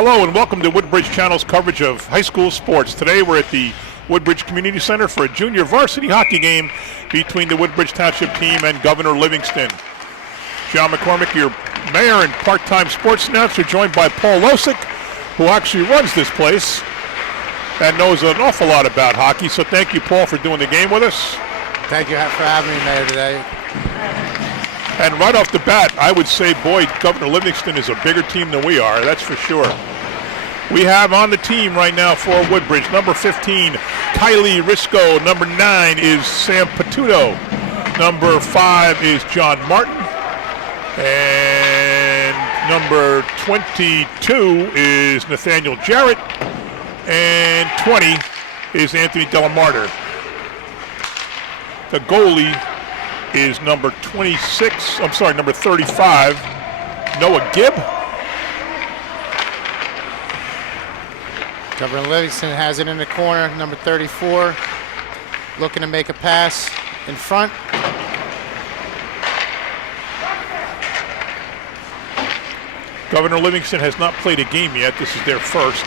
Hello and welcome to Woodbridge Channel's coverage of high school sports. Today we're at the Woodbridge Community Center for a junior varsity hockey game between the Woodbridge Township team and Governor Livingston. John McCormick, your mayor and part-time sports announcer, joined by Paul Losick, who actually runs this place and knows an awful lot about hockey. So thank you, Paul, for doing the game with us. Thank you for having me, Mayor, today. And right off the bat, I would say, boy, Governor Livingston is a bigger team than we are, that's for sure. We have on the team right now for Woodbridge, number 15, Kylie Risco. Number 9 is Sam Patuto. Number 5 is John Martin. And number 22 is Nathaniel Jarrett. And 20 is Anthony Delamarter. The goalie is number 35, Noah Gibb. Governor Livingston has it in the corner, number 34, looking to make a pass in front. Governor Livingston has not played a game yet. This is their first.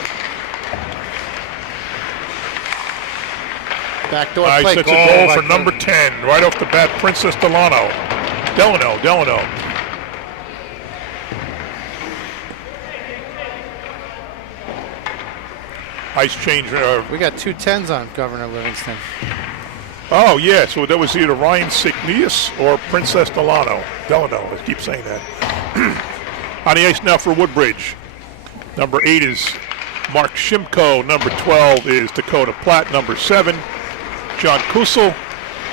Backdoor play. Sets a goal for number 10. Right off the bat, Princess Delano. Ice change. We got 2 10s on Governor Livingston. Oh, yeah. So that was either Ryan Signius or Princess Delano. I keep saying that. On the ice now for Woodbridge. Number 8 is Mark Shimko. Number 12 is Dakota Platt. Number 7, John Kusel.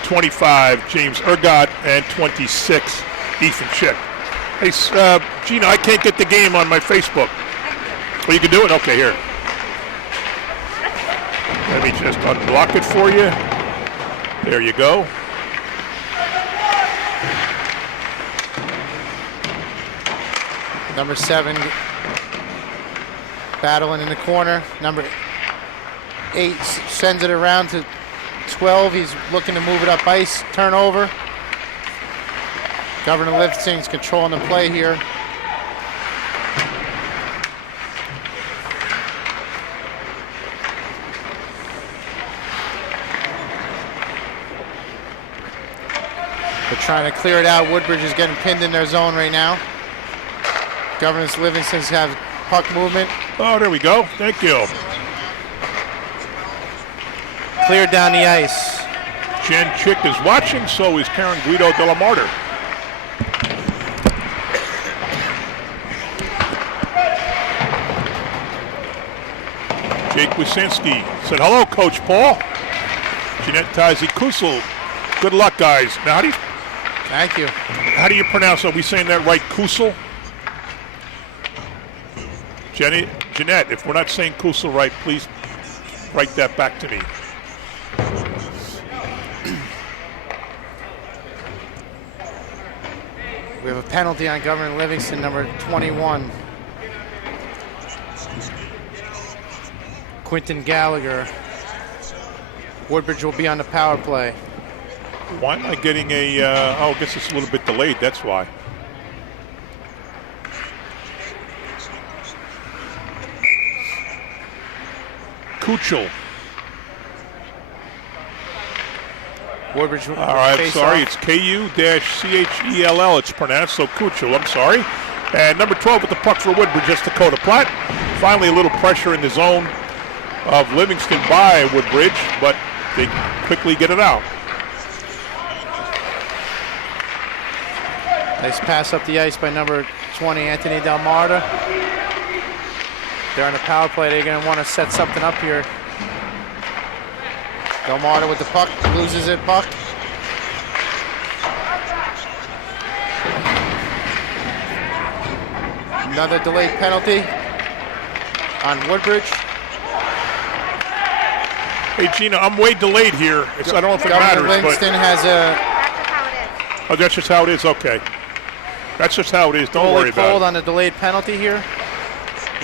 25, James Ergot. And 26, Ethan Chick. Hey, Gina, I can't get the game on my Facebook. Oh, you can do it? Okay, here. Let me just unblock it for you. There you go. Number 7 battling in the corner. Number 8 sends it around to 12. He's looking to move it up ice. Turnover. Governor Livingston's controlling the play here. They're trying to clear it out. Woodbridge is getting pinned in their zone right now. Governor Livingston's have puck movement. Oh, there we go. Thank you. Cleared down the ice. Jen Chick is watching, so is Karen Guido Delamarter. Jake Wysinski said, hello, Coach Paul. Jeanette Tazi Kusel. Good luck, guys. Now, thank you. How do you pronounce it? Are we saying that right, Kusel? Jeanette, if we're not saying Kusel right, please write that back to me. We have a penalty on Governor Livingston, number 21. Quentin Gallagher. Woodbridge will be on the power play. Why am I getting a, I guess it's a little bit delayed, that's why. Kuchel. Woodbridge. All right, I'm sorry. It's K-U-C-H-E-L-L. It's pronounced, so Kuchel. I'm sorry. And number 12 with the puck for Woodbridge, that's Dakota Platt. Finally, a little pressure in the zone of Livingston by Woodbridge, but they quickly get it out. Nice pass up the ice by number 20, Anthony Delamarter. They're on the power play. They're going to want to set something up here. Delamarter with the puck, loses it, puck. Another delayed penalty on Woodbridge. Hey, Gina, I'm way delayed here. I don't know if it matters, Livingston has a... Oh, that's just how it is? Okay. That's just how it is. Don't worry about it. On the delayed penalty here.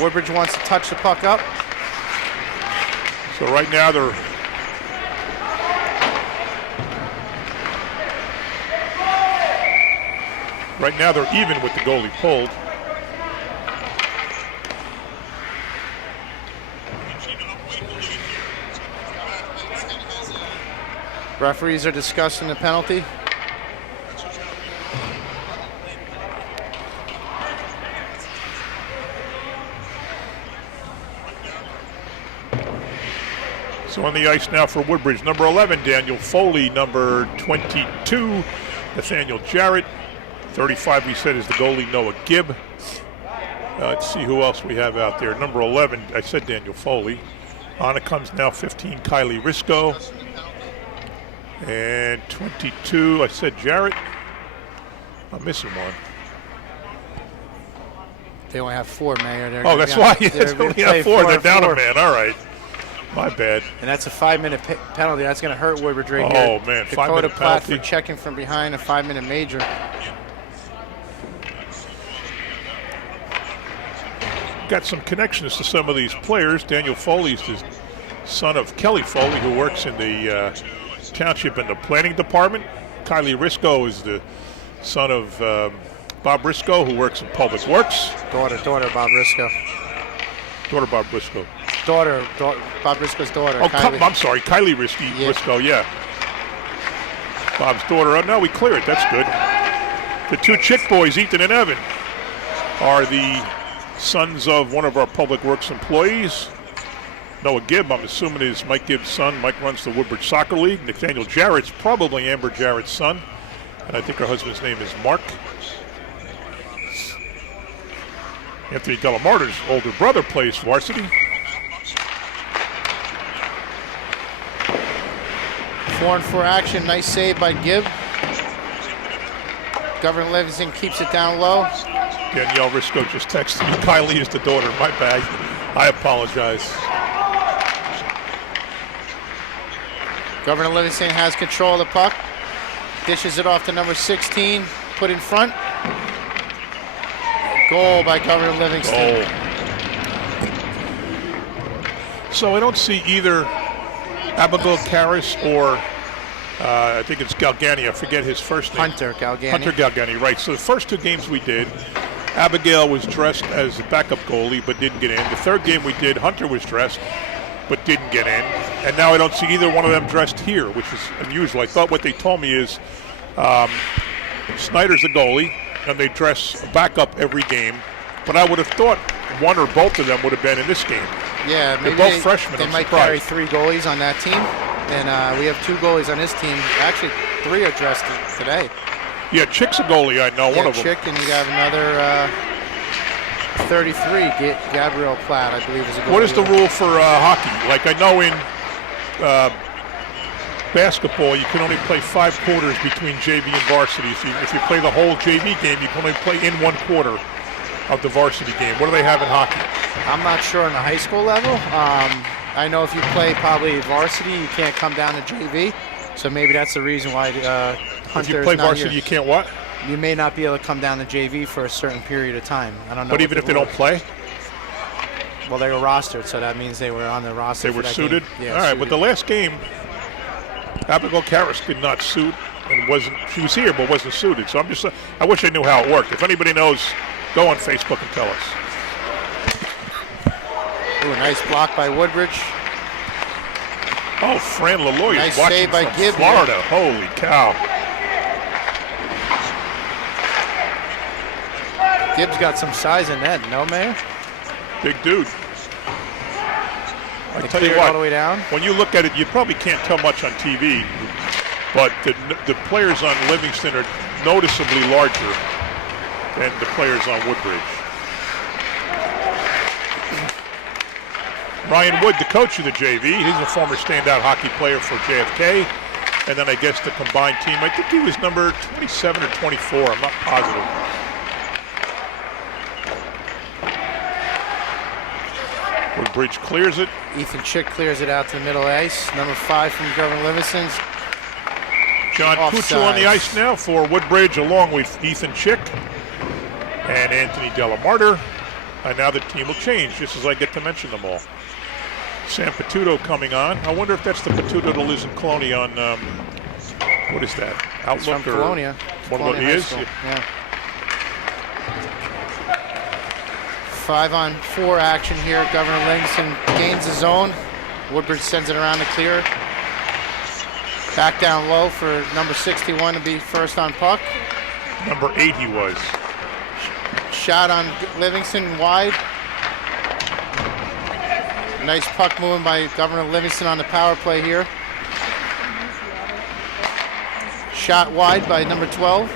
Woodbridge wants to touch the puck up. So right now they're even with the goalie pulled. Referees are discussing the penalty. So on the ice now for Woodbridge, number 11, Daniel Foley, number 22, Nathaniel Jarrett, 35, we said, is the goalie, Noah Gibb. Let's see who else we have out there. Number 11, I said Daniel Foley. On it comes now 15, Kylie Risco. And 22, I said Jarrett. I'm missing one. They only have 4, Mayor. Oh, that's why. They only have 4. They're down a man. All right. My bad. And that's a 5-minute penalty. That's going to hurt Woodbridge right here. Oh, man. 5-minute Platt penalty. for checking from behind, a 5-minute major. Got some connections to some of these players. Daniel Foley is the son of Kelly Foley, who works in the township in the planning department. Kylie Risco is the son of Bob Risco, who works in public works. Daughter Bob Risco. Daughter Bob Risco. Daughter, Bob Risco's daughter. Oh, I'm sorry, Kylie Risco, yeah. Bob's daughter. Oh, no, we clear it. That's good. The 2 Chick boys, Ethan and Evan, are the sons of one of our public works employees. Noah Gibb, I'm assuming, is Mike Gibb's son. Mike runs the Woodbridge Soccer League. Nathaniel Jarrett's probably Amber Jarrett's son. And I think her husband's name is Mark. Anthony Delamarter's older brother plays varsity. 4-on-4 action. Nice save by Gibb. Governor Livingston keeps it down low. Danielle Risco just texted me. Kylie is the daughter. My bad. I apologize. Governor Livingston has control of the puck. Dishes it off to number 16. Put in front. Goal by Governor Livingston. So I don't see either Abigail Karras or I think it's Galgani. I forget his first name. Hunter Galgani. Hunter Galgani, right. So the first 2 games we did, Abigail was dressed as a backup goalie but didn't get in. The 3rd game we did, Hunter was dressed but didn't get in. And now I don't see either one of them dressed here, which is unusual. I thought what they told me is Snyder's the goalie, and they dress a backup every game. But I would have thought one or both of them would have been in this game. Yeah, maybe they're both freshmen. They I'm might surprised. carry 3 goalies on that team. And we have 2 goalies on this team. Actually, 3 are dressed today. Yeah, Chick's a goalie, I know, one of them. Chick, and you have another 33, Gabrielle Platt, I believe, is a goalie. What is the rule for hockey? Like, I know in basketball, you can only play 5 quarters between JV and varsity. So if you play the whole JV game, you can only play in 1 quarter of the varsity game. What do they have in hockey? I'm not sure on the high school level. I know if you play probably varsity, you can't come down to JV. So maybe that's the reason why Hunter if you play varsity, here. you can't what? You may not be able to come down to JV for a certain period of time. I don't know. But even if they don't play? Well, they were rostered, so that means they were on the roster. They were suited? Yeah, all right, suited. But the last game, Abigail Karras did not suit and wasn't. She was here but wasn't suited. So I wish I knew how it worked. If anybody knows, go on Facebook and tell us. Ooh, nice block by Woodbridge. Oh, Fran Laloy Nice is watching save by from Gibb Florida. Holy cow. Gibbs got some size in that, no, Mayor? Big dude. I They tell you cleared all the what, way down. when you look at it, you probably can't tell much on TV, but the players on Livingston are noticeably larger than the players on Woodbridge. Ryan Wood, the coach of the JV, he's a former standout hockey player for JFK. And then I guess the combined team, I think he was number 27 or 24, I'm not positive. Woodbridge clears it. Ethan Chick clears it out to the middle ice. Number 5 from Governor Livingston. John Kuchel on the ice now for Woodbridge, along with Ethan Chick and Anthony Delamarter. And now the team will change, just as I get to mention them all. Sam Patuto coming on. I wonder if that's the Patuto that lives in Colonia on, what is that? Outlook from or Colonia. What Colonia he High is? School, yeah. 5-on-4 action here. Governor Livingston gains the zone. Woodbridge sends it around to clear. Back down low for number 61 to be first on puck. Number 8 he was. Shot on Livingston wide. Nice puck moving by Governor Livingston on the power play here. Shot wide by number 12.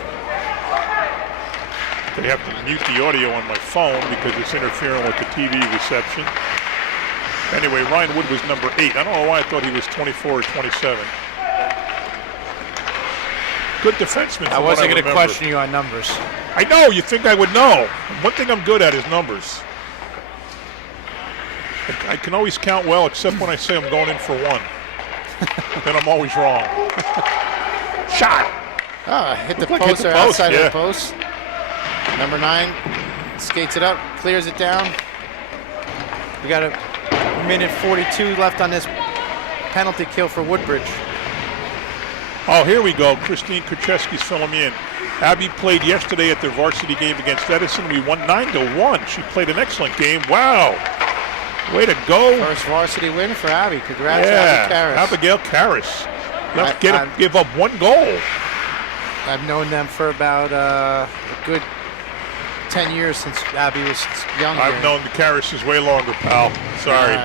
They have to mute the audio on my phone because it's interfering with the TV reception. Anyway, Ryan Wood was number 8. I don't know why I thought he was 24 or 27. Good defenseman. I wasn't going to question you on numbers. I know, you think I would know. One thing I'm good at is numbers. I can always count well, except when I say I'm going in for 1. Then I'm always wrong. Shot! Hit the Look, post or outside yeah. of the post. Number 9 skates it up, clears it down. We got a minute 42 left on this penalty kill for Woodbridge. Oh, here we go. Christine Krzyzewski's filling me in. Abby played yesterday at their varsity game against Edison. We won 9-1. She played an excellent game. Wow. Way to go. First varsity win for Abby. Congrats, Yeah, Abby Karras. Abigail Karras. Give up 1 goal. I've known them for about a good 10 years since Abby was younger. I've known the Karras way longer, pal. Sorry.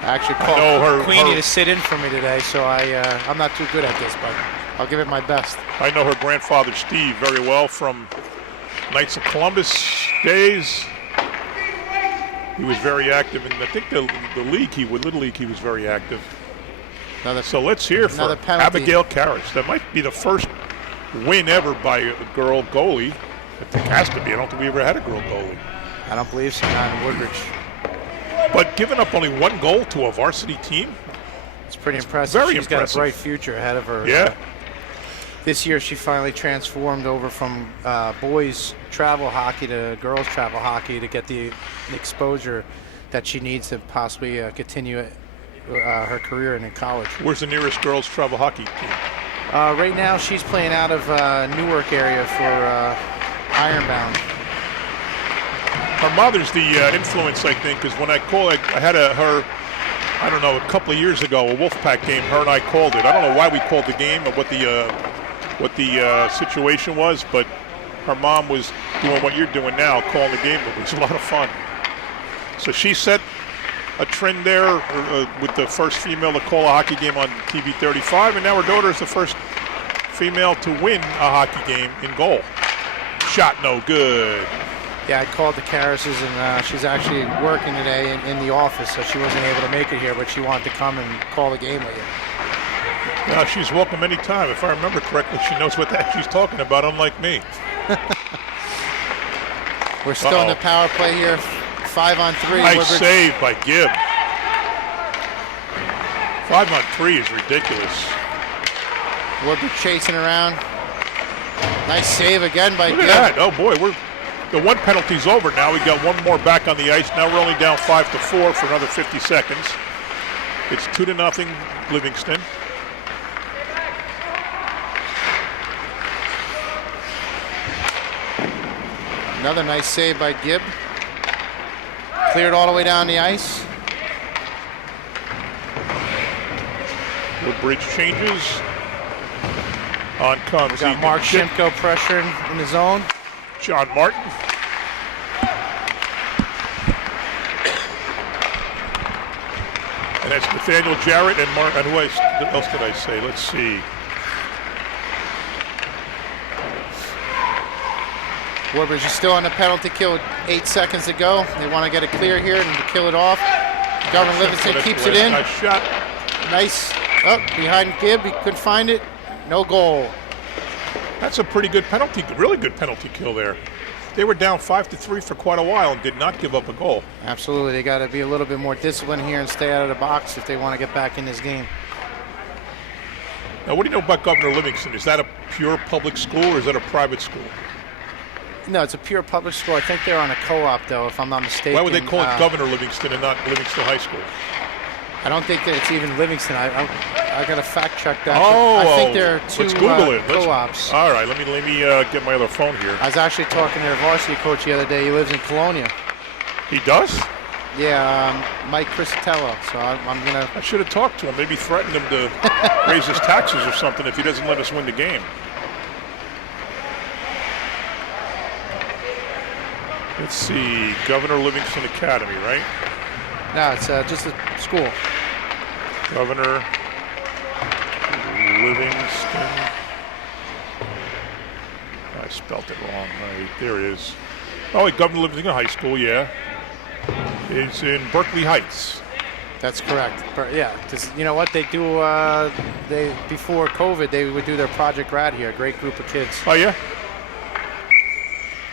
I actually I know called her. Queenie to sit in for me today, so I'm not too good at this, but I'll give it my best. I know her grandfather Steve very well from Knights of Columbus days. He was very active in, I think, the league. Little league, he was very active. So let's hear for Abigail Karras. That might be the first win ever by a girl goalie. I think it has to be. I don't think we ever had a girl goalie. I don't believe so, not in Woodbridge. But giving up only 1 goal to a varsity team? It's pretty impressive. Very She's impressive. got a bright future ahead of her. Yeah. This year she finally transformed over from boys travel hockey to girls travel hockey to get the exposure that she needs to possibly continue her career in college. Where's the nearest girls travel hockey team? Right now she's playing out of Newark area for Ironbound. Her mother's the influence, I think, because when I called, I had her, I don't know, a couple of years ago, a Wolfpack game. Her and I called it. I don't know why we called the game or what the situation was, but her mom was doing what you're doing now, calling the game. It was a lot of fun. So she set a trend there with the first female to call a hockey game on TV 35, and now her daughter is the first female to win a hockey game in goal. Shot no good. Yeah, I called the Karrases, and she's actually working today in the office, so she wasn't able to make it here, but she wanted to come and call the game with you. Now, she's welcome anytime. If I remember correctly, she knows what the heck she's talking about, unlike me. We're still in the power play here, 5-on-3. Nice Woodbridge. save by Gibb. 5-on-3 is ridiculous. Woodbridge chasing around. Nice save again by Look Gibb. at that. Oh, boy, the 1 penalty's over now. We got 1 more back on the ice. Now we're only down 5-4 for another 50 seconds. It's 2-0 Livingston. Another nice save by Gibb. Cleared all the way down the ice. Woodbridge changes. On comes We got Mark Shimko pressuring in the zone. John Martin. And that's Nathaniel Jarrett and Mark. And who else did I say? Let's see. Woodbridge is still on the penalty kill with 8 seconds to go. They want to get it clear here and to kill it off. Governor Livingston keeps it in. Nice shot. Nice. Up behind Gibb. He couldn't find it. No goal. That's a pretty good penalty, really good penalty kill there. They were down 5-3 for quite a while and did not give up a goal. Absolutely. They got to be a little bit more disciplined here and stay out of the box if they want to get back in this game. Now, what do you know about Governor Livingston? Is that a pure public school or is that a private school? No, it's a pure public school. I think they're on a co-op, though, if I'm not mistaken. Why would they call it Governor Livingston and not Livingston High School? I don't think that it's even Livingston. I got to fact check that. Oh, I think there are 2 let's Google it. co-ops. All right, let me get my other phone here. I was actually talking to their varsity coach the other day. He lives in Colonia. He does? Yeah, Mike Crisatello. So I'm going to... I should have talked to him, maybe threatened him to raise his taxes or something if he doesn't let us win the game. Let's see, Governor Livingston Academy, right? No, it's just a school. Governor Livingston. I spelt it wrong. Right, there it is. Oh, wait, Governor Livingston High School, yeah. It's in Berkeley Heights. That's correct. Yeah, because you know what they do? Before COVID, they would do their Project Rad here. A great group of kids. Oh, yeah?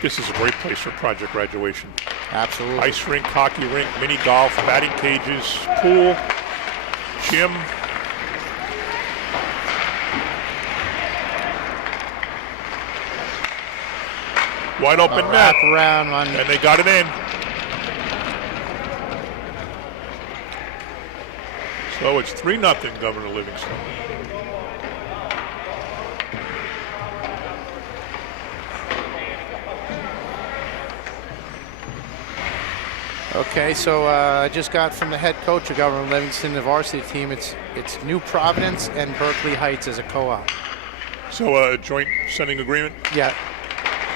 This is a great place for project graduation. Absolutely. Ice rink, hockey rink, mini golf, batting cages, pool, gym. Wide open net. Wrap around on. And they got it in. So it's 3-0 Governor Livingston. Okay, so I just got from the head coach of Governor Livingston, the varsity team. It's New Providence and Berkeley Heights as a co-op. So a joint sending agreement? Yeah,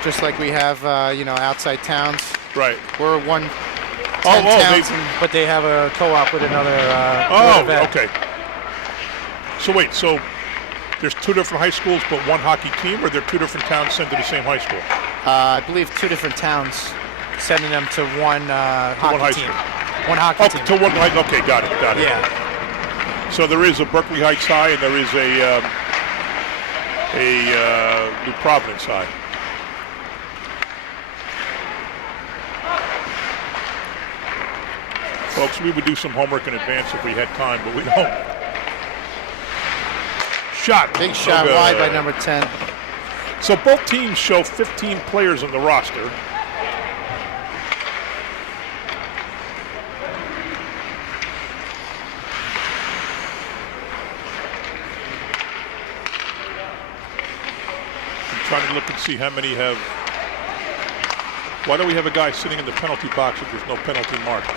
just like we have, outside towns. Right. We're one. But they have a co-op with another. Okay. So wait, so there's 2 different high schools, but one hockey team, or they're 2 different towns sent to the same high school? I believe 2 different towns sending them to one hockey team. One hockey team. To one high. Okay, got it. Yeah. So there is a Berkeley Heights High, and there is a New Providence High. Folks, we would do some homework in advance if we had time, but we don't. Shot. Big shot wide by number 10. So both teams show 15 players on the roster. I'm trying to look and see how many have. Why don't we have a guy sitting in the penalty box if there's no penalty marked?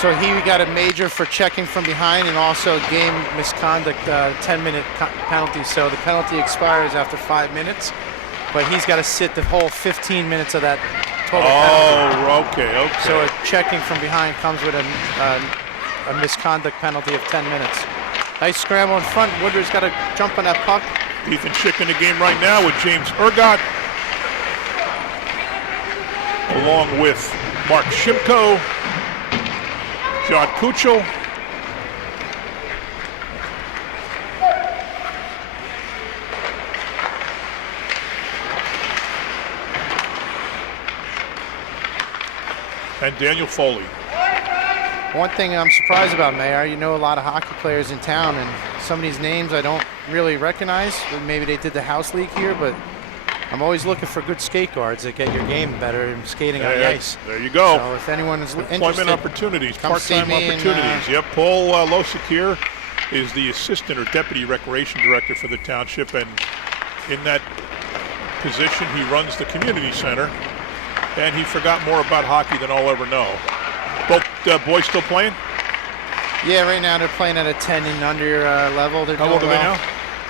So he got a major for checking from behind and also game misconduct 10-minute penalty. So the penalty expires after 5 minutes, but he's got to sit the whole 15 minutes of that total penalty. Oh, okay. So a checking from behind comes with a misconduct penalty of 10 minutes. Nice scramble in front. Woodridge got to jump on that puck. Ethan Schick in the game right now with James Ergot, along with Mark Shimko, John Kuchel, and Daniel Foley. One thing I'm surprised about, Mayor, you know a lot of hockey players in town, and some of these names I don't really recognize. Maybe they did the house league here, but I'm always looking for good skate guards that get your game better in skating on the ice. There you go. So if anyone is interested, employment opportunities, come part-time see me opportunities. Yep, Paul Losik here is the assistant or deputy recreation director for the township, and in that position he runs the community center, and he forgot more about hockey than I'll ever know. Both boys still playing? Yeah, right now they're playing at a 10 and under level. They're How old are they now?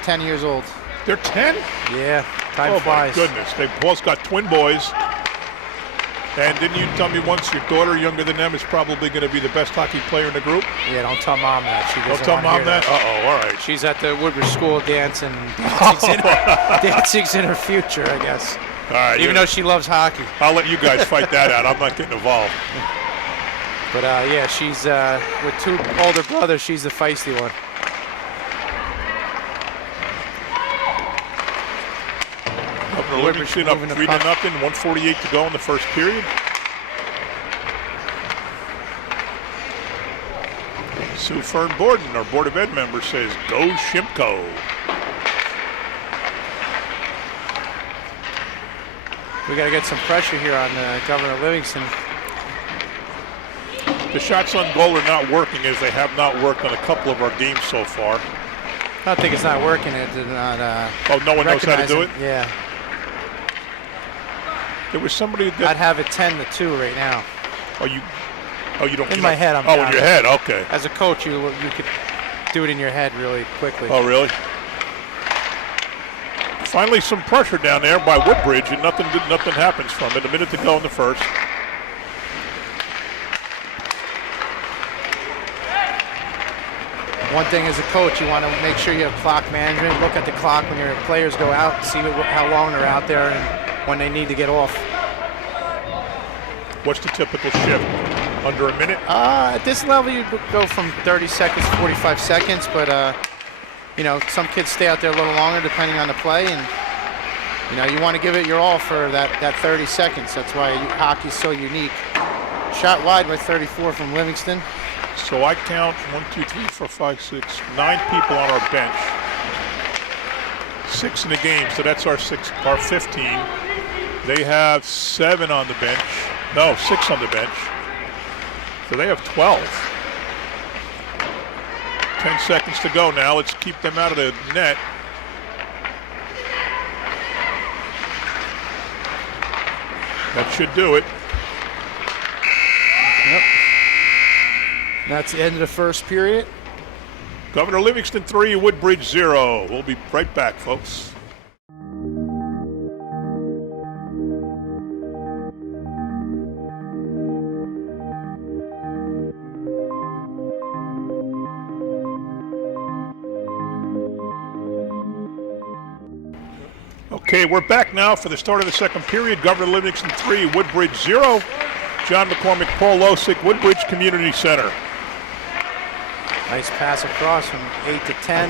10 years old. They're 10? Yeah, time flies. Oh my goodness, they've both got twin boys. And didn't you tell me once your daughter, younger than them, is probably going to be the best hockey player in the group? Yeah, don't tell Mom that. She doesn't Don't tell want to Mom hear that? Uh-oh, all right. She's at the Woodbridge School dancing's in her future, I guess. All right. Even though she loves hockey. I'll let you guys fight that out. I'm not getting involved. But yeah, she's with 2 older brothers. She's the feisty one. Livingston up 3-0, 1:48 to go in the first period. Sue Fern Borden, our Board of Ed member, says, "Go Shimko." We got to get some pressure here on Governor Livingston. The shots on goal are not working, as they have not worked on a couple of our games so far. I don't think it's not working. It's not. Oh, no one knows how to do it? Yeah. There was somebody that... I'd have it 10-2 right now. Oh, you... Oh, you don't. In my head, I'm Oh, in counting. your head. Okay. As a coach, you could do it in your head really quickly. Oh, really? Finally, some pressure down there by Woodbridge, and nothing happens from it. A minute to go in the first. One thing as a coach, you want to make sure you have clock management. Look at the clock when your players go out, see how long they're out there and when they need to get off. What's the typical shift? Under a minute? At this level, you go from 30 seconds to 45 seconds, but you know, some kids stay out there a little longer depending on the play, and you know, you want to give it your all for that 30 seconds. That's why hockey's so unique. Shot wide by 34 from Livingston. So I count 1, 2, 3, 4, 5, 6, 9 people on our bench. 6 in the game, so that's our 15. They have 7 on the bench. No, 6 on the bench. So they have 12. 10 seconds to go now. Let's keep them out of the net. That should do it. Yep. That's the end of the first period. Governor Livingston 3, Woodbridge 0. We'll be right back, folks. Okay, we're back now for the start of the second period. Governor Livingston 3, Woodbridge 0. John McCormick, Paul Losick, Woodbridge Community Center. Nice pass across from 8 to 10.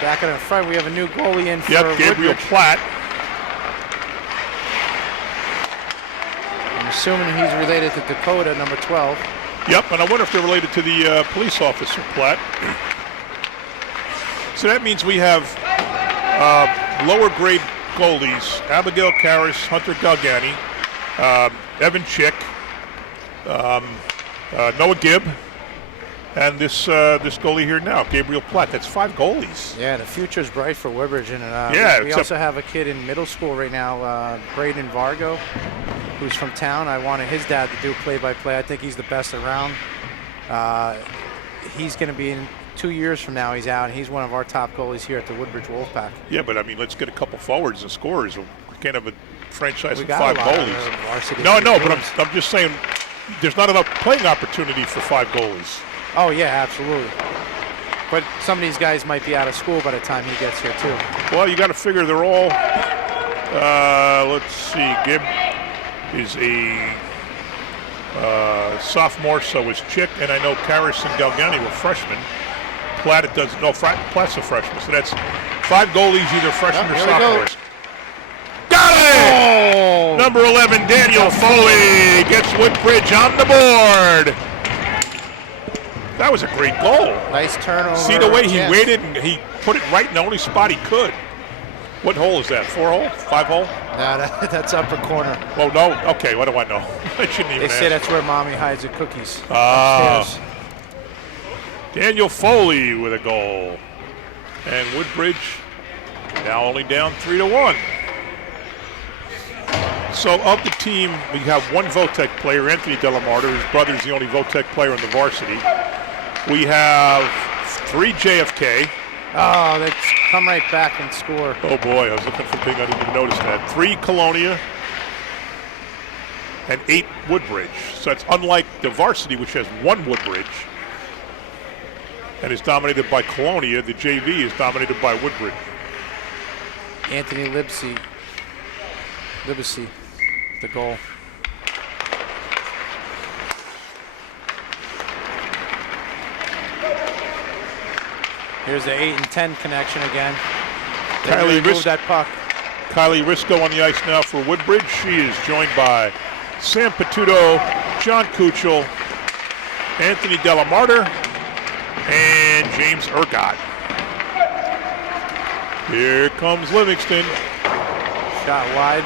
Back in the front, we have a new goalie in for Gabriel Woodbridge. Platt. I'm assuming he's related to Dakota, number 12. Yep, and I wonder if they're related to the police officer, Platt. So that means we have lower grade goalies: Abigail Karras, Hunter Galgani, Evan Chick, Noah Gibb, and this goalie here now, Gabriel Platt. That's 5 goalies. Yeah, the future's bright for Woodbridge. And Yeah, we also have a kid in middle school right now, Braden Vargo, who's from town. I wanted his dad to do play-by-play. I think he's the best around. He's going to be in 2 years from now. He's out, and he's one of our top goalies here at the Woodbridge Wolfpack. Yeah, but I mean, let's get a couple forwards and scorers. We can't have a franchise We with got 5 a lot of goalies. varsity No, but teams. I'm just saying there's not enough playing opportunity for 5 goalies. Oh, yeah, absolutely. But some of these guys might be out of school by the time he gets here, too. Well, you got to figure they're all, let's see, Gibb is a sophomore, so is Chick, and I know Karras and Galgani were freshmen. Platt Platt's a freshman, so that's 5 goalies, either freshmen or Here we go. sophomores. Got it! Oh! Number 11, Daniel Foley gets Woodbridge on the board. That was a great goal. Nice turnover. See the way he Yes. waited and he put it right in the only spot he could. What hole is that? 4 hole? 5 hole? No, that's upper corner. Oh, no? Okay, what do I know? I shouldn't even They say ask. that's where Mommy hides the cookies. Ah. Upstairs. Daniel Foley with a goal. And Woodbridge now only down 3-1. So of the team, we have 1 Votech player, Anthony Delamarter. His brother's the only Votech player in the varsity. We have 3 JFK. Oh, they come right back and score. Oh boy, I was looking for a thing, I didn't even notice that. 3 Colonia and 8 Woodbridge. So it's unlike the varsity, which has 1 Woodbridge and is dominated by Colonia. The JV is dominated by Woodbridge. Anthony Libsey, the goal. Here's the 8 and 10 connection again. They really moved that puck. Kylie Risco on the ice now for Woodbridge. She is joined by Sam Patuto, John Kuchel, Anthony Delamarter, and James Ergott. Here comes Livingston. Shot wide.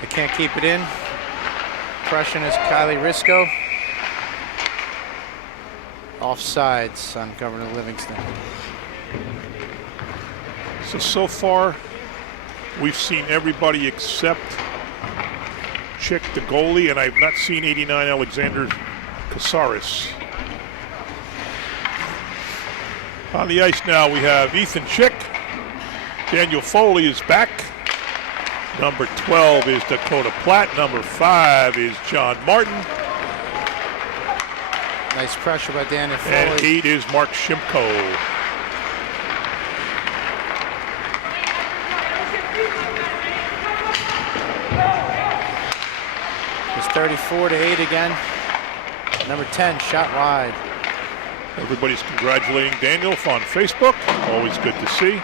They can't keep it in. Crushing is Kylie Risco. Offsides on Governor Livingston. So far, we've seen everybody except Chick, the goalie, and I've not seen 89 Alexander Casares. On the ice now we have Ethan Chick. Daniel Foley is back. Number 12 is Dakota Platt. Number 5 is John Martin. Nice pressure by Daniel Foley. And 8 is Mark Shimko. It's 34-8 again. Number 10, shot wide. Everybody's congratulating Daniel on Facebook. Always good to see.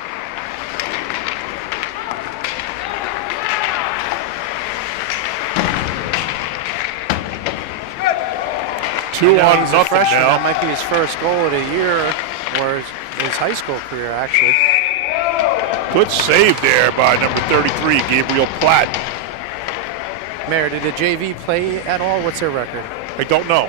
Two on He's nothing a freshman. now. That might be his first goal of the year, or his high school career, actually. Good save there by number 33, Gabriel Platt. Mayor, did the JV play at all? What's their record? I don't know.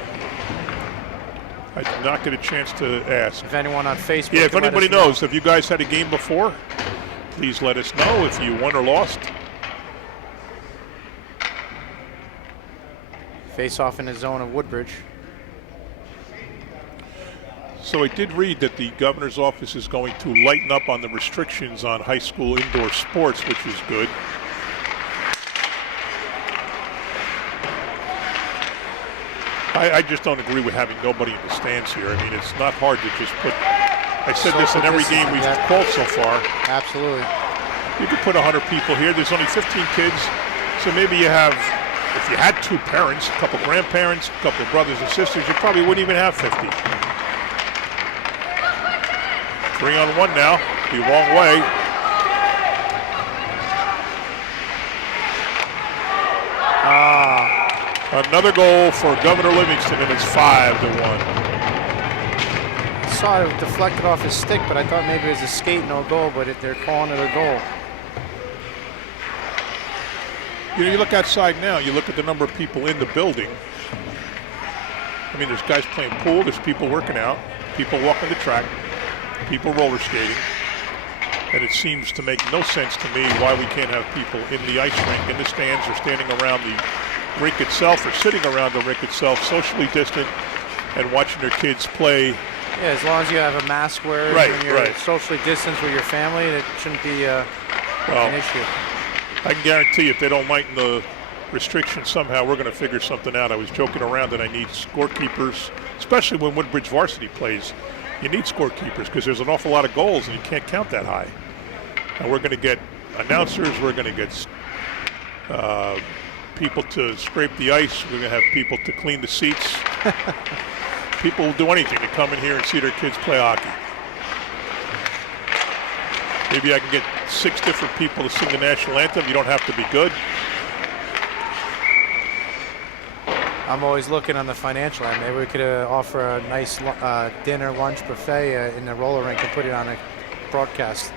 I did not get a chance to ask. If anyone on Facebook, Yeah, if can let anybody us know. knows, have you guys had a game before? Please let us know if you won or lost. Face off in the zone of Woodbridge. So I did read that the governor's office is going to lighten up on the restrictions on high school indoor sports, which is good. I just don't agree with having nobody in the stands here. I mean, it's not hard to just put. I said this in every game we've called so far. Absolutely. You could put 100 people here. There's only 15 kids, so maybe you have. If you had 2 parents, a couple grandparents, a couple of brothers and sisters, you probably wouldn't even have 50. 3-on-1 now. The wrong way. Another goal for Governor Livingston, and it's 5-1. I saw it deflected off his stick, but I thought maybe it was a skate, no goal, but they're calling it a goal. You know, you look outside now, you look at the number of people in the building. I mean, there's guys playing pool, there's people working out, people walking the track, people roller skating. And it seems to make no sense to me why we can't have people in the ice rink, in the stands, or standing around the rink itself, or sitting around the rink itself, socially distant, and watching their kids play. Yeah, as long as you have a mask wearer and you're socially distanced with your family, it shouldn't be an issue. I can guarantee if they don't lighten the restrictions somehow, we're going to figure something out. I was joking around that I need scorekeepers, especially when Woodbridge varsity plays. You need scorekeepers because there's an awful lot of goals and you can't count that high. And we're going to get announcers, we're going to get people to scrape the ice, we're going to have people to clean the seats. People will do anything to come in here and see their kids play hockey. Maybe I can get 6 different people to sing the national anthem. You don't have to be good. I'm always looking on the financial end. Maybe we could offer a nice dinner, lunch buffet in the roller rink and put it on a broadcast.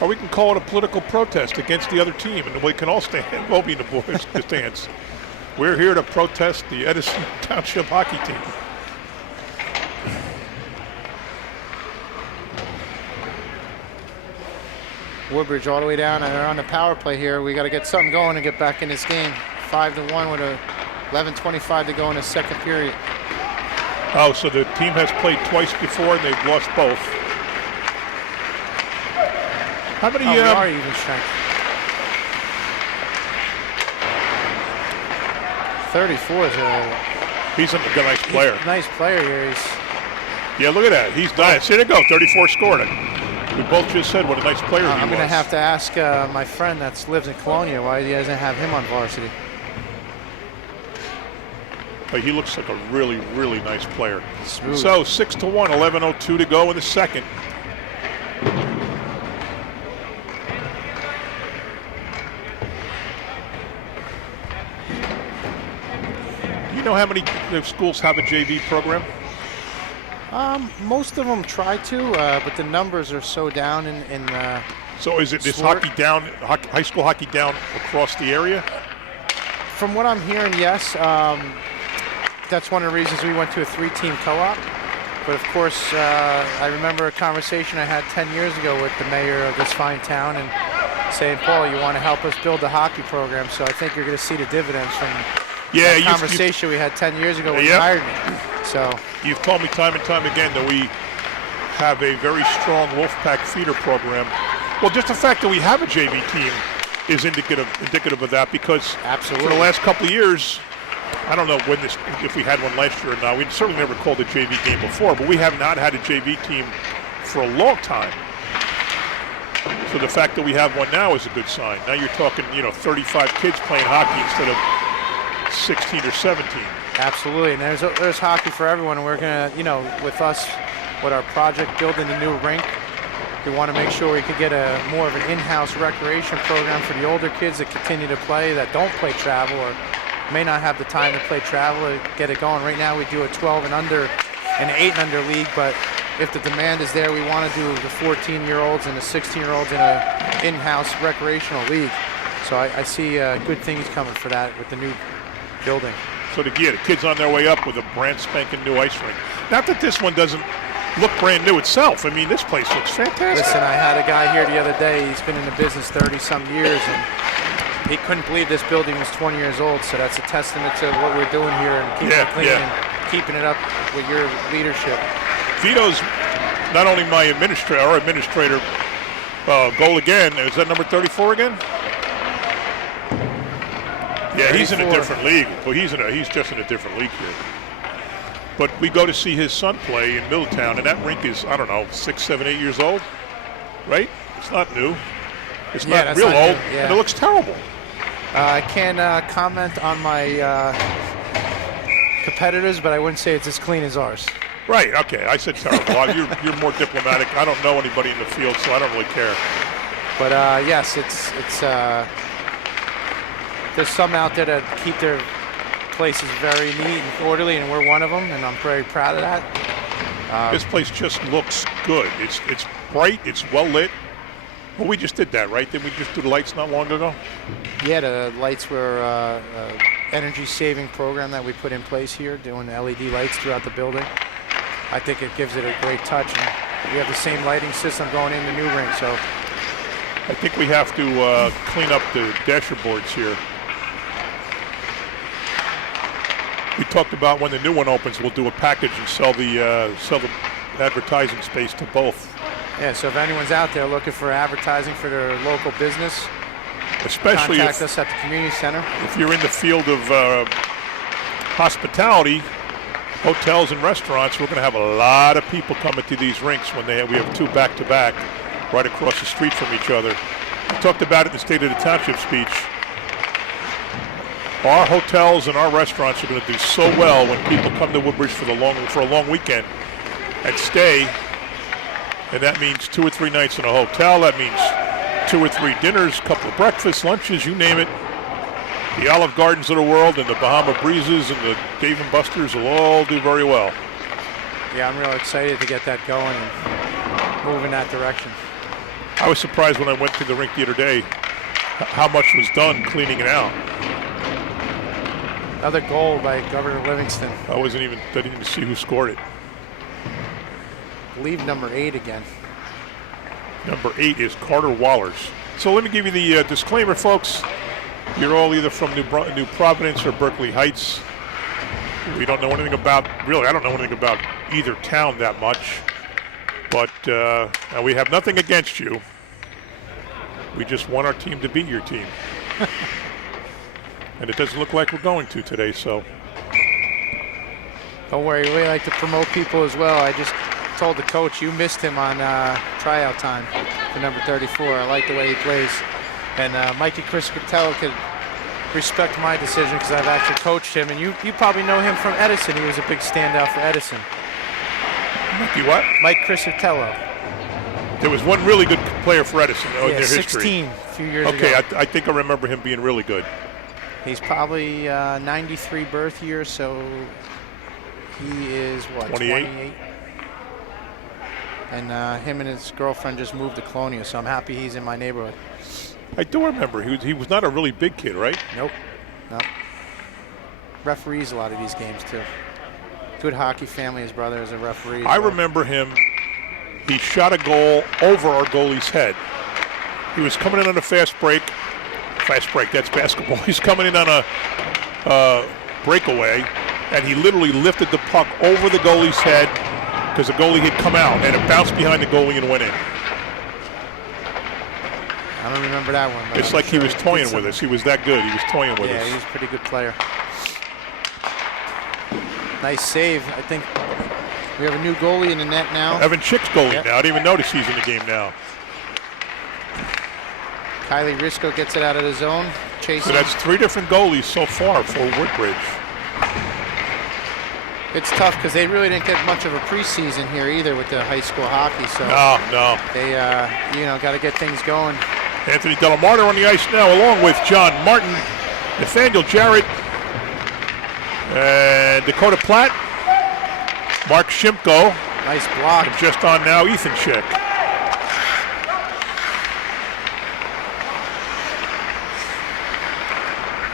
Or we can call it a political protest against the other team, and we can all stand. We'll be in the stands. We're here to protest the Edison Township hockey team. Woodbridge all the way down, and they're on the power play here. We got to get something going and get back in this game. 5-1 with a 11:25 to go in the second period. Oh, so the team has played twice before, and they've lost both. How many? We are even strength. 34 is he's a nice player. He's a nice player here. Yeah, look at that. He's nice. Here they go. 34 scored it. We both just said what a nice player he was. I'm going to have to ask my friend that lives in Colonia why he doesn't have him on varsity. But he looks like a really, really nice player. Smooth. So 6-1, 11:02 to go in the second. Do you know how many schools have a JV program? Most of them try to, but the numbers are so down in So is it this sport. high school hockey down across the area? From what I'm hearing, yes. That's one of the reasons we went to a 3-team co-op. But of course, I remember a conversation I had 10 years ago with the mayor of this fine town, and saying, Paul, you want to help us build the hockey program, so I think you're going to see the dividends from Yeah, that conversation we had 10 years ago when you Yep. hired me. So You've told me time and time again that we have a very strong Wolfpack feeder program. Well, just the fact that we have a JV team is indicative of that, because Absolutely. for the last couple of years, I don't know if we had one last year or not. We certainly never called a JV game before, but we have not had a JV team for a long time. So the fact that we have one now is a good sign. Now you're talking, 35 kids playing hockey instead of 16 or 17. absolutely, and there's hockey for everyone, and we're going to, with us, with our project building the new rink, we want to make sure we could get more of an in-house recreation program for the older kids that continue to play, that don't play travel or may not have the time to play travel, to get it going. Right now we do a 12 and under and an 8 and under league, but if the demand is there, we want to do the 14-year-olds and the 16-year-olds in an in-house recreational league. So I see good things coming for that with the new building. So the kids on their way up with a brand spanking new ice rink. Not that this one doesn't look brand new itself. I mean, this place looks fantastic. Listen, I had a guy here the other day. He's been in the business 30-some years, and he couldn't believe this building was 20 years old. So that's a testament to what we're doing here and keeping it clean and keeping it up with your leadership. Vito's not only my administrator, goal again. Is that number 34 again? Yeah, he's in a 34. different league. Well, he's just in a different league here. But we go to see his son play in Middletown, and that rink is, I don't know, 6, 7, 8 years old, right? It's not new. It's not that's real not old, new, yeah. and it looks terrible. I can't comment on my competitors, but I wouldn't say it's as clean as ours. Right, okay, I said terrible. You're more diplomatic. I don't know anybody in the field, so I don't really care. But yes, it's there's some out there that keep their places very neat and orderly, and we're one of them, and I'm very proud of that. This place just looks good. It's bright, it's well lit. Well, we just did that, right? Didn't we just do the lights not long ago? Yeah, the lights were energy saving program that we put in place here, doing LED lights throughout the building. I think it gives it a great touch, and we have the same lighting system going in the new rink, so I think we have to clean up the dasher boards here. We talked about when the new one opens, we'll do a package and sell the advertising space to both. yeah, so if anyone's out there looking for advertising for their local business, Especially contact if, us at the community center. if you're in the field of hospitality, hotels and restaurants, we're going to have a lot of people coming to these rinks when we have two back-to-back right across the street from each other. We talked about it in the State of the Township speech. Our hotels and our restaurants are going to do so well when people come to Woodbridge for a long weekend and stay. And that means 2 or 3 nights in a hotel. That means 2 or 3 dinners, a couple of breakfasts, lunches, you name it. The Olive Gardens of the world and the Bahama Breezes and the Dave & Buster's will all do very well. Yeah, I'm real excited to get that going and move in that direction. I was surprised when I went to the rink the other day how much was done cleaning it out. Another goal by Governor Livingston. I didn't even see who scored it. I believe number 8 again. Number 8 is Carter Wallers. So let me give you the disclaimer, folks. You're all either from New Providence or Berkeley Heights. We don't know anything about, really, I don't know anything about either town that much. But we have nothing against you. We just want our team to beat your team. And it doesn't look like we're going to today, so. Don't worry, we like to promote people as well. I just told the coach you missed him on tryout time for number 34. I like the way he plays. And Mikey Criscatello could respect my decision because I've actually coached him. And you probably know him from Edison. He was a big standout for Edison. Mikey what? Mike Criscatello. There was one really good player for Edison in their history. 16 a few years ago. Okay, I think I remember him being really good. He's probably 93 birth year, so he is, what, 28? And him and his girlfriend just moved to Colonia, so I'm happy he's in my neighborhood. I do remember. He was not a really big kid, right? Nope. Referees a lot of these games, too. Good hockey family. His brother is a referee. I remember him. He shot a goal over our goalie's head. He was coming in on a fast break. Fast break, that's basketball. He's coming in on a breakaway, and he literally lifted the puck over the goalie's head because the goalie had come out, and it bounced behind the goalie and went in. I don't remember that one. It's like he was toying with us. He was that good. He was toying with us. Yeah, he was a pretty good player. Nice save. I think we have a new goalie in the net now. Evan Chick's goalie now. I didn't even notice he's in the game now. Kylie Risco gets it out of the zone. Chasing. So that's 3 different goalies so far for Woodbridge. It's tough because they really didn't get much of a preseason here either with the high school hockey. So No. they, got to get things going. Anthony Delamarter on the ice now, along with John Martin, Nathaniel Jarrett, and Dakota Platt, Mark Shimko. Nice block. And just on now, Ethan Chick.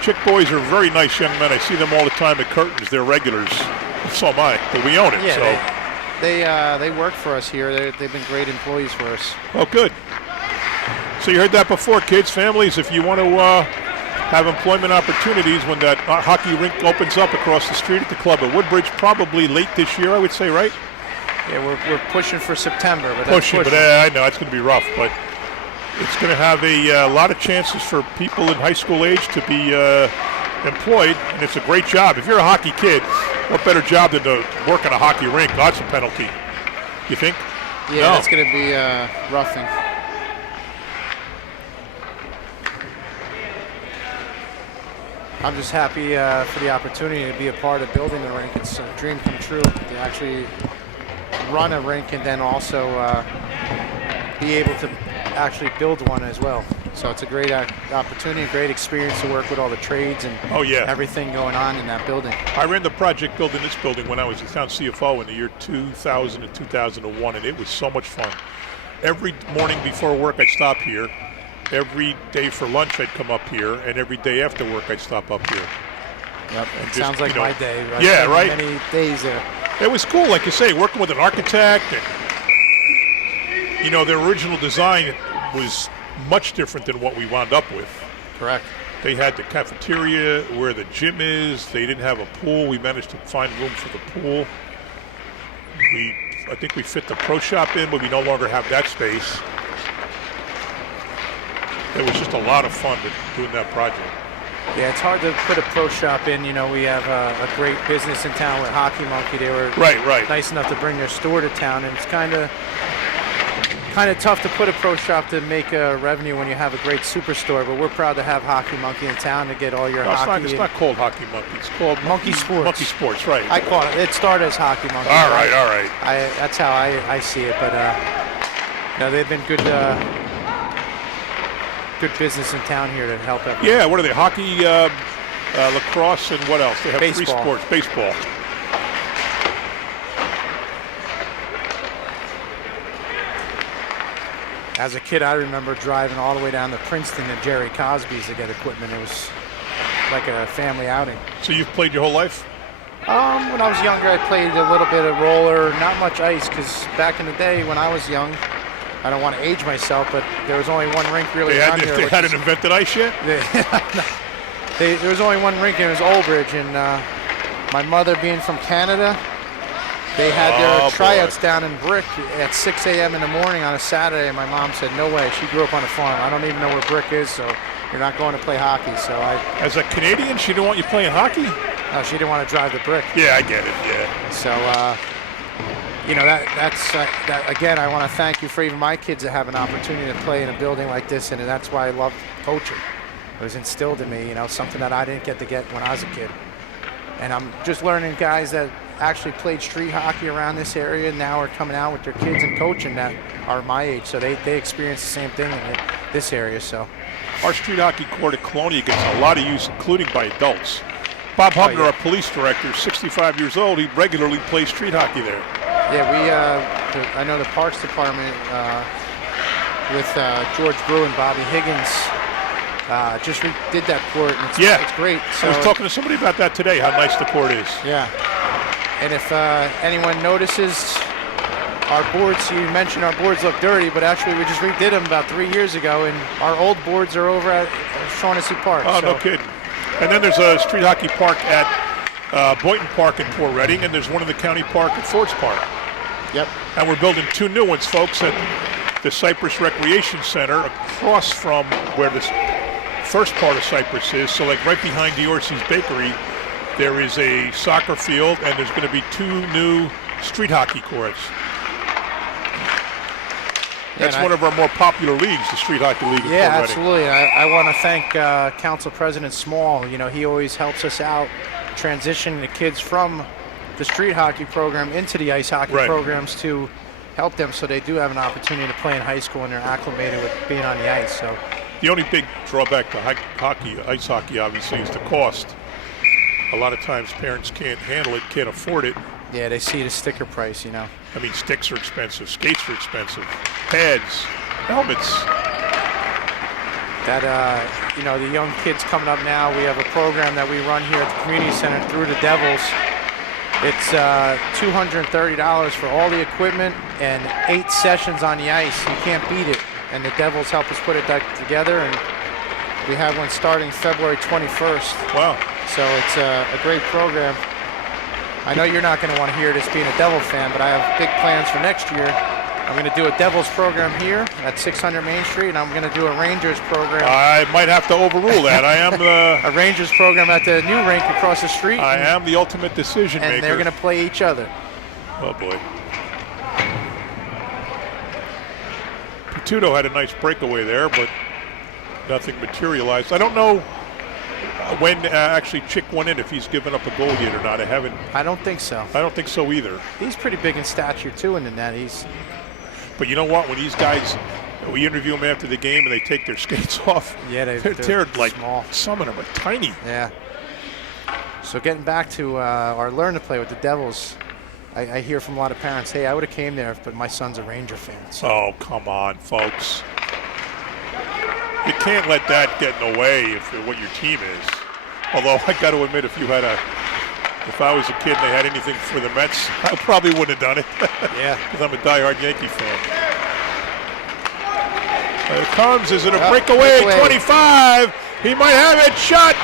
Chick boys are very nice young men. I see them all the time at Curtains. They're regulars. So am I, but we own it. Yeah, they work for us here. They've been great employees for us. Oh, good. So you heard that before, kids, families. If you want to have employment opportunities when that hockey rink opens up across the street at the club at Woodbridge, probably late this year, I would say, right? Yeah, we're pushing for September. But pushing. But I know it's going to be rough, but it's going to have a lot of chances for people in high school age to be employed, and it's a great job. If you're a hockey kid, what better job than to work on a hockey rink? That's a penalty. You think? Yeah, no. That's going to be roughing. I'm just happy for the opportunity to be a part of building the rink. It's a dream come true to actually run a rink and then also be able to actually build one as well. So it's a great opportunity, great experience to work with all the trades and everything going on in that building. I ran the project building this building when I was the town CFO in the year 2000 and 2001, and it was so much fun. Every morning before work, I'd stop here. Every day for lunch, I'd come up here, and every day after work, I'd stop up here. Yep, it sounds like my day. Right? Yeah, right. Many days there. It was cool, like you say, working with an architect, and their original design was much different than what we wound up with. Correct. They had the cafeteria where the gym is. They didn't have a pool. We managed to find room for the pool. I think we fit the pro shop in, but we no longer have that space. It was just a lot of fun doing that project. Yeah, it's hard to put a pro shop in. We have a great business in town with Hockey Monkey. They were nice enough to bring their store to town, and it's kind of tough to put a pro shop to make revenue when you have a great superstore. But we're proud to have Hockey Monkey in town to get all your hockey. It's not called Hockey Monkey. It's called Monkey Sports. Monkey Sports, right? I call it. It started as Hockey Monkey. All right. That's how I see it. But they've been good. Good business in town here to help everyone. Yeah, what are they? Hockey, lacrosse, and what else? They have baseball. 3 sports. Baseball. As a kid, I remember driving all the way down to Princeton to Jerry Cosby's to get equipment. It was like a family outing. So you've played your whole life? When I was younger, I played a little bit of roller, not much ice, because back in the day when I was young, I don't want to age myself, but there was only one rink really around here. They hadn't invented ice yet? There was only one rink, and it was Woodbridge. And my mother being from Canada, they had their tryouts down in Brick at 6 a.m. in the morning on a Saturday, and my mom said, no way. She grew up on a farm. I don't even know where Brick is, so you're not going to play hockey. So as a Canadian, she didn't want you playing hockey? No, she didn't want to drive the Brick. Yeah, I get it, yeah. So, that's again, I want to thank you for even my kids to have an opportunity to play in a building like this, and that's why I love coaching. It was instilled in me, something that I didn't get to get when I was a kid. And I'm just learning guys that actually played street hockey around this area now are coming out with their kids and coaching that are my age, so they experience the same thing in this area. So our street hockey court at Colonia gets a lot of use, including by adults. Bob Hubner, our police director, 65 years old, he regularly plays street hockey there. Yeah, I know the Parks Department with George Brew and Bobby Higgins just did that court, and it's great. So I was talking to somebody about that today, how nice the court is. Yeah, and if anyone notices Our boards, you mentioned our boards look dirty, but actually we just redid them about 3 years ago, and our old boards are over at Shaughnessy Park. Oh, so. no kidding. And then there's a street hockey park at Boynton Park in Port Reading, and there's one in the county park at Ford's Park. Yep. And we're building 2 new ones, folks, at the Cypress Recreation Center across from where this first part of Cypress is. So like right behind Diorsi's Bakery, there is a soccer field, and there's going to be 2 new street hockey courts. That's one of our more popular leagues, the Street Hockey League. Yeah, Port Reading. absolutely. I want to thank Council President Small. You know, he always helps us out transitioning the kids from the street hockey program into the ice hockey programs to help them so they do have an opportunity to play in high school and they're acclimated with being on the ice. So the only big drawback to ice hockey, obviously, is the cost. A lot of times parents can't handle it, can't afford it. Yeah, they see the sticker price, you know. I mean, sticks are expensive, skates are expensive, pads, helmets. That, you know, the young kids coming up now, we have a program that we run here at the community center through the Devils. It's $230 for all the equipment and 8 sessions on the ice. You can't beat it. And the Devils help us put it together, and we have one starting February 21st. Wow. So it's a great program. I know you're not going to want to hear this being a Devil fan, but I have big plans for next year. I'm going to do a Devils program here at 600 Main Street, and I'm going to do a Rangers program. I might have to overrule that. I am a Rangers program at the new rink across the street. I am the ultimate decision maker. And they're going to play each other. Oh, boy. Pituto had a nice breakaway there, but nothing materialized. I don't know when actually Chick went in, if he's given up a goal yet or not. I don't think so. I don't think so either. He's pretty big in stature too, in the net. But you know what? When these guys, we interview them after the game and they take their skates off. Yeah, they're like small. Some of them are tiny. Yeah. So getting back to our learn to play with the Devils, I hear from a lot of parents, hey, I would have came there, but my son's a Ranger fan. So. Oh, come on, folks. You can't let that get in the way if what your team is. Although I got to admit, if I was a kid and they had anything for the Mets, I probably wouldn't have done it. Yeah. Because I'm a diehard Yankee fan. Here it comes. Is it a breakaway? 25. He might have it shot.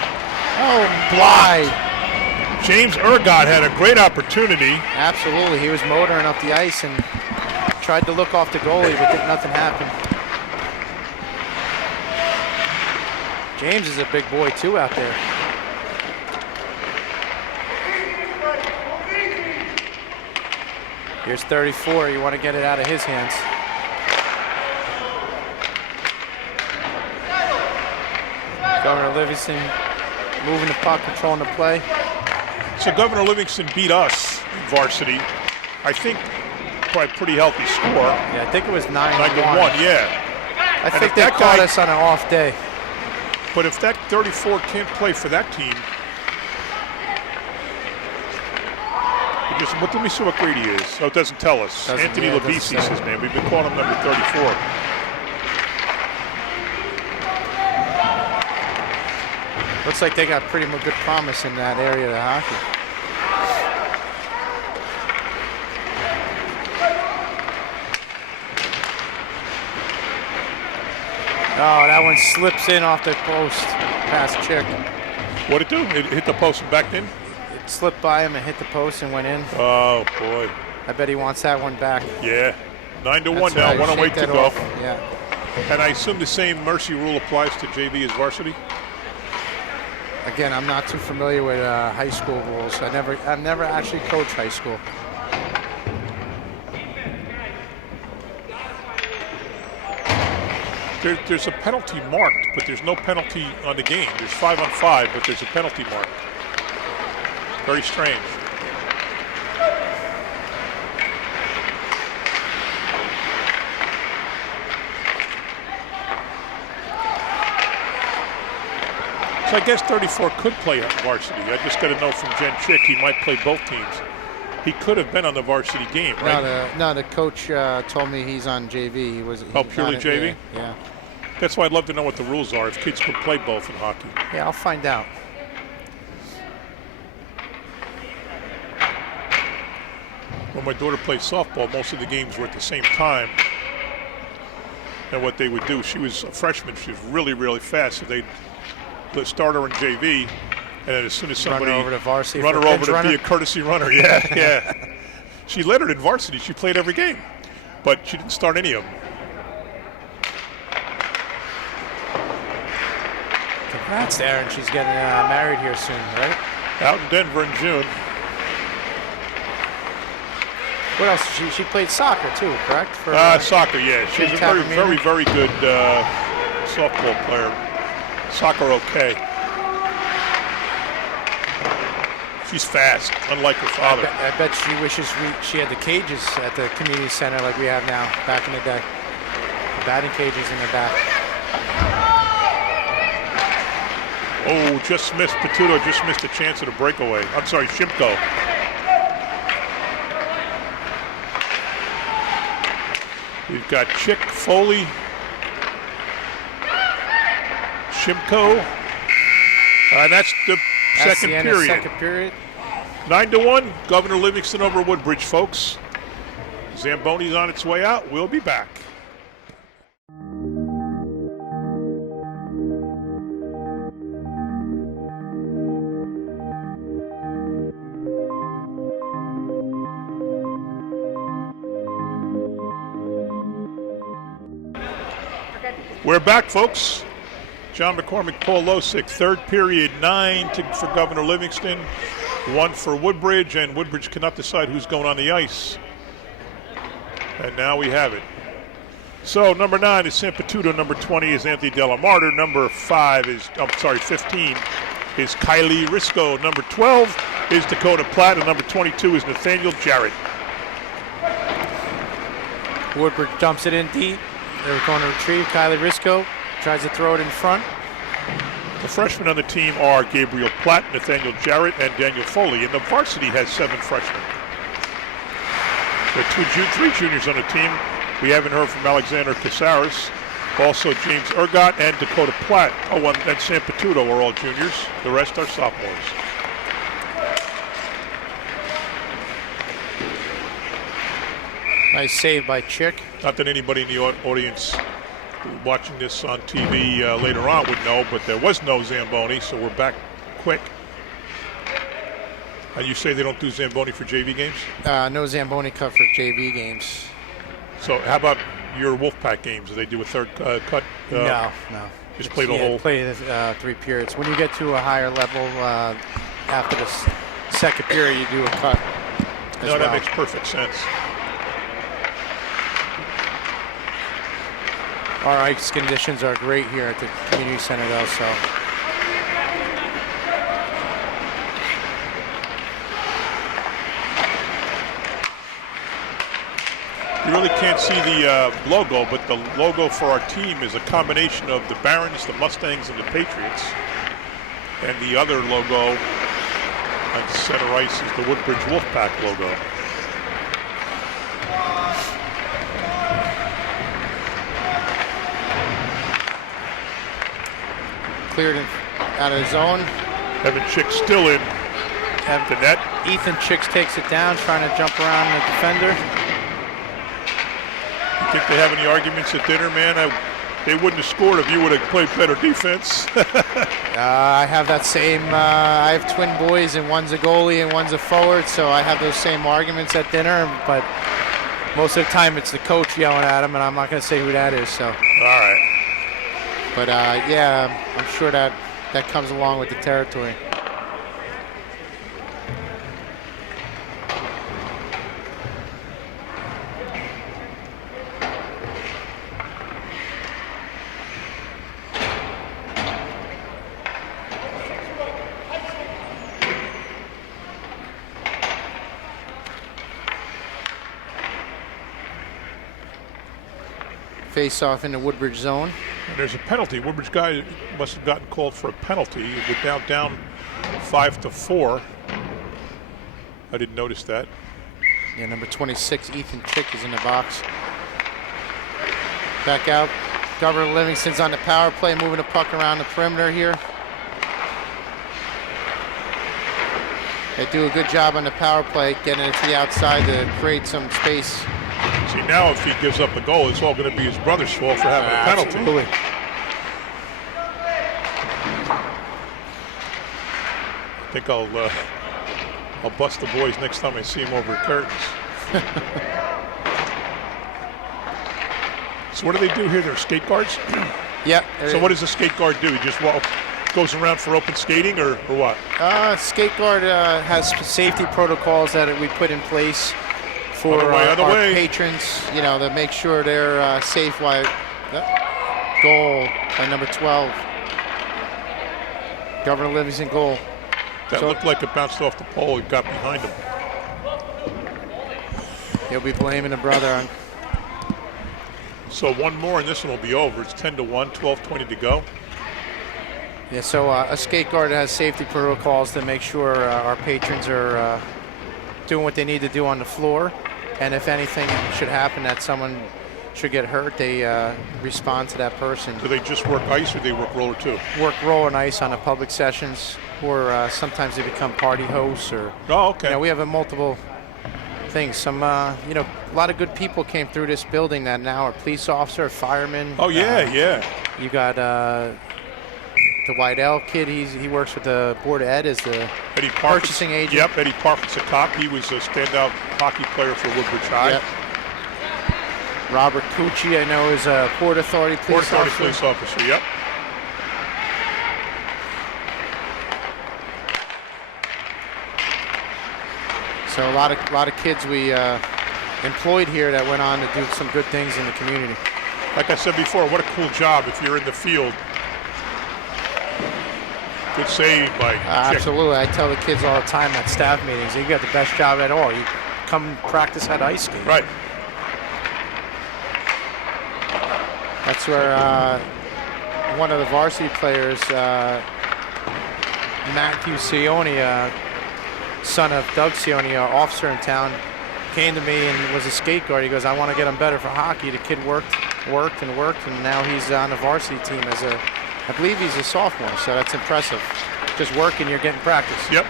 Oh, blocked. James Ergot had a great opportunity. Absolutely. He was motoring up the ice and tried to look off the goalie, but nothing happened. James is a big boy, too, out there. Here's 34. You want to get it out of his hands. Governor Livingston moving the puck, controlling the play. So Governor Livingston beat us in varsity. I think by a pretty healthy score. Yeah, I think it was 9-1. Yeah. I think they caught us on an off day. But if that 34 can't play for that team, let me see what grade he is. Oh, it doesn't tell us. Anthony Labisi is his name. We've been calling him number 34. Looks like they got pretty good promise in that area of hockey. Oh, that one slips in off the post. Past Chick. What'd it do? It hit the post and backed in? It slipped by him and hit the post and went in. Oh, boy. I bet he wants that one back. Yeah. 9-1 now. 1:08 to go. Yeah. And I assume the same mercy rule applies to JV as varsity? Again, I'm not too familiar with high school rules. I've never actually coached high school. There's a penalty marked, but there's no penalty on the game. There's 5-on-5, but there's a penalty marked. Very strange. So I guess 34 could play at varsity. I just got to know from Jen Chick he might play both teams. He could have been on the varsity game, right? No, the coach told me he's on JV. Purely JV? Yeah. That's why I'd love to know what the rules are, if kids could play both in hockey. Yeah, I'll find out. Well, when my daughter played softball, most of the games were at the same time. And what they would do, she was a freshman, she was really, really fast, so they'd start her in JV, and then as soon as somebody run her over to varsity, run for her a over pinch to runner. be a courtesy runner. Yeah, yeah. She led it in varsity. She played every game, but she didn't start any of them. Congrats, Aaron. She's getting married here soon, right? Out in Denver in June. What else? She played soccer too, correct? For Soccer, yeah. She's a very, very, very good softball player. Soccer, okay. She's fast, unlike her father. I bet she wishes she had the cages at the community center like we have now, back in the day. The batting cages in the back. Oh, just missed. Patuto just missed a chance at a breakaway. I'm sorry, Shimko. We've got Chick, Foley, Shimko. That's the second the end period. of second period. 9-1, Governor Livingston over Woodbridge, folks. Zamboni's on its way out. We'll be back. We're back, folks. John McCormick, Paul Losick. Third period, 9 for Governor Livingston, 1 for Woodbridge, and Woodbridge cannot decide who's going on the ice. And now we have it. So number 9 is San Patuto. Number 20 is Anthony Delamarter. Number 15 is Kylie Risco. Number 12 is Dakota Platt, and number 22 is Nathaniel Jarrett. Woodbridge dumps it in deep. They're going to retrieve. Kylie Risco tries to throw it in front. The freshmen on the team are Gabriel Platt, Nathaniel Jarrett, and Daniel Foley. And the varsity has 7 freshmen. There are 3 juniors on the team. We haven't heard from Alexander Casares. Also James Ergot and Dakota Platt. Oh, and San Patuto are all juniors. The rest are sophomores. Nice save by Chick. Not that anybody in the audience watching this on TV later on would know, but there was no Zamboni, so we're back quick. And you say they don't do Zamboni for JV games? No Zamboni cut for JV games. So how about your Wolfpack games? Do they do a third cut? No. Just play the whole. Play the 3 periods. When you get to a higher level, after the second period, you do a cut. No, that makes perfect sense. Our ice conditions are great here at the community center, though. So you really can't see the logo, but the logo for our team is a combination of the Barons, the Mustangs, and the Patriots. And the other logo on center ice is the Woodbridge Wolfpack logo. cleared it out of the zone. Evan Chick still in at the net. Ethan Chicks takes it down, trying to jump around the defender. You think they have any arguments at dinner, man? They wouldn't have scored if you would have played better defense. I have that same, I have twin boys, and one's a goalie and one's a forward, so I have those same arguments at dinner, but most of the time it's the coach yelling at them, and I'm not going to say who that is. So. All right. But yeah, I'm sure that comes along with the territory. Face off in the Woodbridge zone. And there's a penalty. Woodbridge guy must have gotten called for a penalty. We're down 5-4. I didn't notice that. Yeah, number 26, Ethan Chick, is in the box. Back out. Governor Livingston's on the power play, moving the puck around the perimeter here. They do a good job on the power play, getting it to the outside to create some space. See, now if he gives up a goal, it's all going to be his brother's fault for having a penalty. Absolutely. I think I'll bust the boys next time I see him over at curtains. So what do they do here? They're skate guards? Yeah. So what does a skate guard do? He just goes around for open skating or what? Skate guard has safety protocols that we put in place for our patrons, you know, to make sure they're safe while goal by number 12. Governor Livingston goal. That looked like it bounced off the pole and got behind him. He'll be blaming the brother on. So one more and this one will be over. It's 10-1, 12:20 to go. Yeah, so a skate guard has safety protocols to make sure our patrons are doing what they need to do on the floor. And if anything should happen that someone should get hurt, they respond to that person. Do they just work ice or they work roller too? Work roller and ice on the public sessions, or sometimes they become party hosts. Or oh, okay. You know, we have multiple things. Some, you know, a lot of good people came through this building that now are police officer, firemen. Oh yeah, yeah. You got the White Elk kid. He works with the Board of Ed as the Eddie purchasing agent. Yep, Eddie Parfit's a cop. He was a standout hockey player for Woodbridge High. Yep. Robert Cucci, I know, is a Port Authority police officer. Yep. So a lot of kids we employed here that went on to do some good things in the community. Like I said before, what a cool job if you're in the field. Good save by absolutely. I tell the kids all the time at staff meetings, you got the best job at all. You come practice at ice skate. Right. That's where one of the varsity players, Matthew Sione, son of Doug Sione, an officer in town, came to me and was a skate guard. He goes, I want to get him better for hockey. The kid worked, and now he's on the varsity team as I believe he's a sophomore, so that's impressive. Just working, you're getting practice. Yep.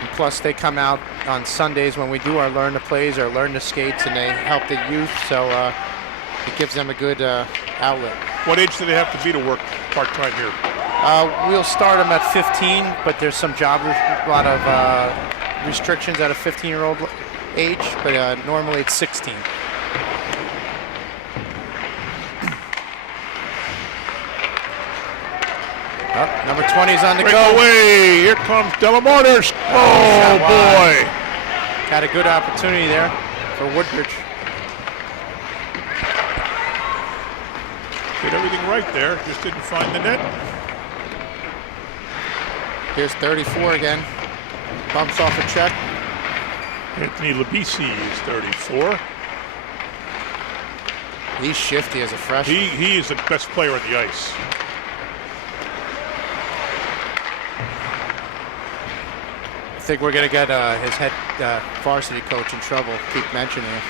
And plus, they come out on Sundays when we do our learn the plays or learn the skates, and they help the youth, so it gives them a good outlet. What age do they have to be to work part-time here? We'll start them at 15, but there's some a lot of restrictions at a 15-year-old age, but normally it's 16. Oh, number 20 is on the go. Away! Here comes Delamarters. Oh boy! Had a good opportunity there for Woodbridge. Did everything right there, just didn't find the net. Here's 34 again. Bumps off a check. Anthony Labisi is 34. He's shifty as a freshman. He is the best player on the ice. I think we're going to get his head varsity coach in trouble. Keep mentioning it.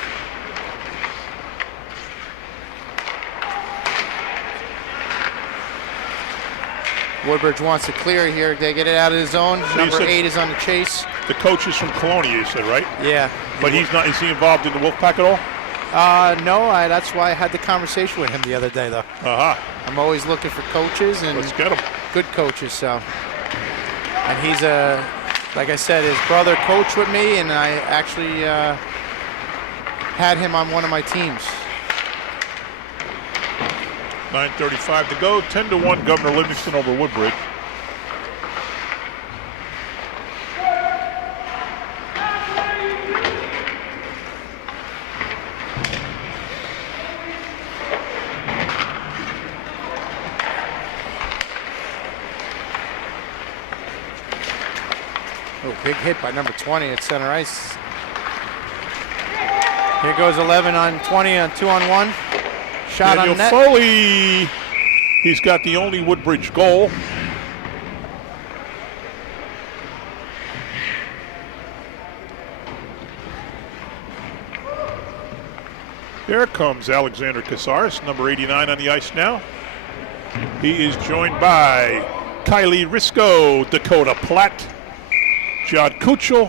Woodbridge wants to clear here. They get it out of the zone. So Number 8 is on the chase. The coach is from Colonia, you said, right? Yeah. But he's not. Is he involved in the Wolfpack at all? No. That's why I had the conversation with him the other day, though. I'm always looking for coaches and let's get him. Good coaches. So, and he's like I said, his brother coached with me, and I actually had him on one of my teams. 9:35 to go. 10-1, Governor Livingston over Woodbridge. Oh, big hit by number 20 at center ice. Here goes 11 on 20 on 2-on-1. Shot Daniel on net. Foley, he's got the only Woodbridge goal. There comes Alexander Casares, number 89 on the ice now. He is joined by Kylie Risco, Dakota Platt, John Kuchel,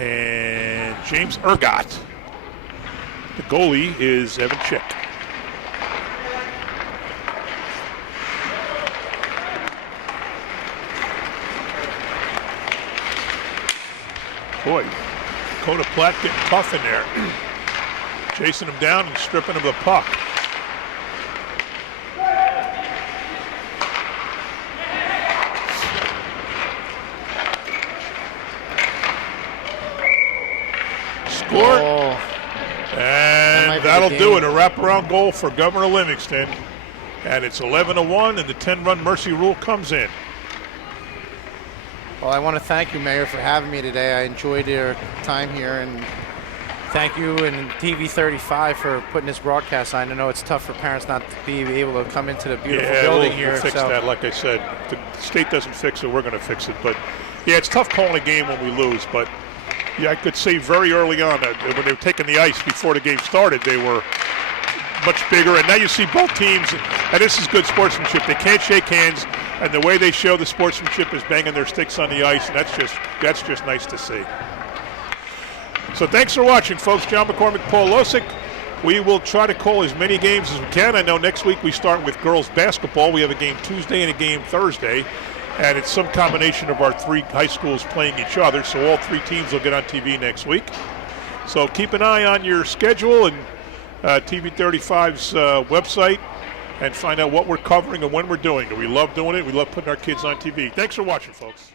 and James Ergot. The goalie is Evan Chick. Boy, Dakota Platt getting tough in there. Chasing him down and stripping him of the puck. Scored. Oh, And that'll do it. A wraparound goal for Governor Livingston. And it's 11-1, and the 10-run mercy rule comes in. well, I want to thank you, Mayor, for having me today. I enjoyed your time here, and thank you and TV 35 for putting this broadcast on. I know it's tough for parents not to be able to come into the beautiful building here. We'll fix that. Like I said, the state doesn't fix it, we're going to fix it. But yeah, it's tough calling a game when we lose. But yeah, I could say very early on that when they were taking the ice before the game started, they were much bigger. And now you see both teams, and this is good sportsmanship. They can't shake hands, and the way they show the sportsmanship is banging their sticks on the ice, and that's just nice to see. So thanks for watching, folks. John McCormick, Paul Losick. We will try to call as many games as we can. I know next week we start with girls basketball. We have a game Tuesday and a game Thursday, and it's some combination of our three high schools playing each other, so all three teams will get on TV next week. So keep an eye on your schedule and TV 35's website and find out what we're covering and when we're doing it. We love doing it. We love putting our kids on TV. Thanks for watching, folks.